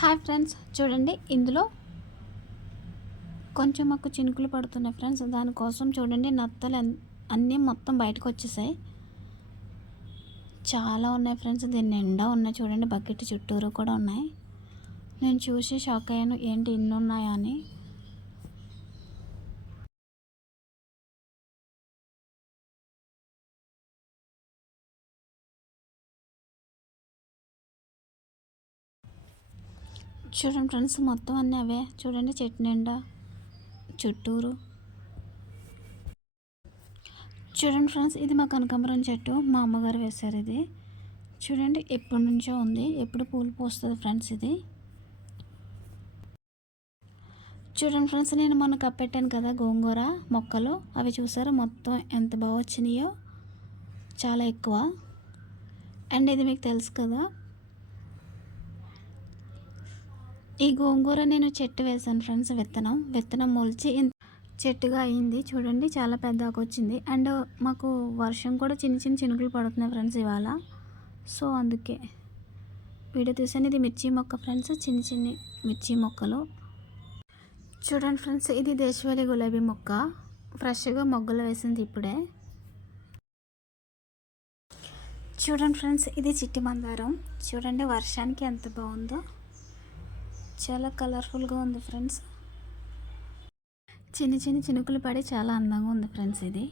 Hi friends, చూడండి ఇందులో కొంచెం మాకు చినుకులు పడుతున్నాయి ఫ్రెండ్స్. దానికోసం చూడండి నత్తలు అన్నీ మొత్తం బయటకు వచ్చేసాయి. చాలా ఉన్నాయి ఫ్రెండ్స్, దీని నిండా ఉన్నాయి. చూడండి బకెట్ చుట్టూరు కూడా ఉన్నాయి. నేను చూసి షాక్ అయ్యాను, ఏంటి ఇన్ని ఉన్నాయా అని. చూడండి ఫ్రెండ్స్, మొత్తం అన్నీ అవే. చూడండి చెట్టు నిండా చుట్టూరు. చూడండి ఫ్రెండ్స్, ఇది మా కనకాంబరం చెట్టు, మా అమ్మగారు వేశారు. ఇది చూడండి ఎప్పటి నుంచో ఉంది, ఎప్పుడు పూలు పోస్తుంది ఫ్రెండ్స్. ఇది చూడండి ఫ్రెండ్స్, నేను మొన్న కప్పెట్టాను కదా గోంగూర మొక్కలు, అవి చూసారా మొత్తం ఎంత బాగా వచ్చినాయో, చాలా ఎక్కువ. అండ్ ఇది మీకు తెలుసు కదా, ఈ గోంగూర నేను చెట్టు వేసాను ఫ్రెండ్స్. విత్తనం మొలిచి చెట్టుగా అయింది. చూడండి చాలా పెద్దగా వచ్చింది. అండ్ మాకు వర్షం కూడా చిన్న చిన్న చినుకులు పడుతున్నాయి ఫ్రెండ్స్ ఇవాళ. సో అందుకే వీడియో తీసాను. ఇది మిర్చి మొక్క ఫ్రెండ్స్, చిన్న చిన్ని మిర్చి మొక్కలు. చూడండి ఫ్రెండ్స్, ఇది దేశవాళీ గులాబీ మొక్క, ఫ్రెష్గా మొగ్గలు వేసింది ఇప్పుడే. చూడండి ఫ్రెండ్స్, ఇది చిట్టి మందారం. చూడండి వర్షానికి ఎంత బాగుందో, చాలా కలర్ఫుల్గా ఉంది ఫ్రెండ్స్. చిన్న చిన్న చినుకులు పడి చాలా అందంగా ఉంది ఫ్రెండ్స్ ఇది.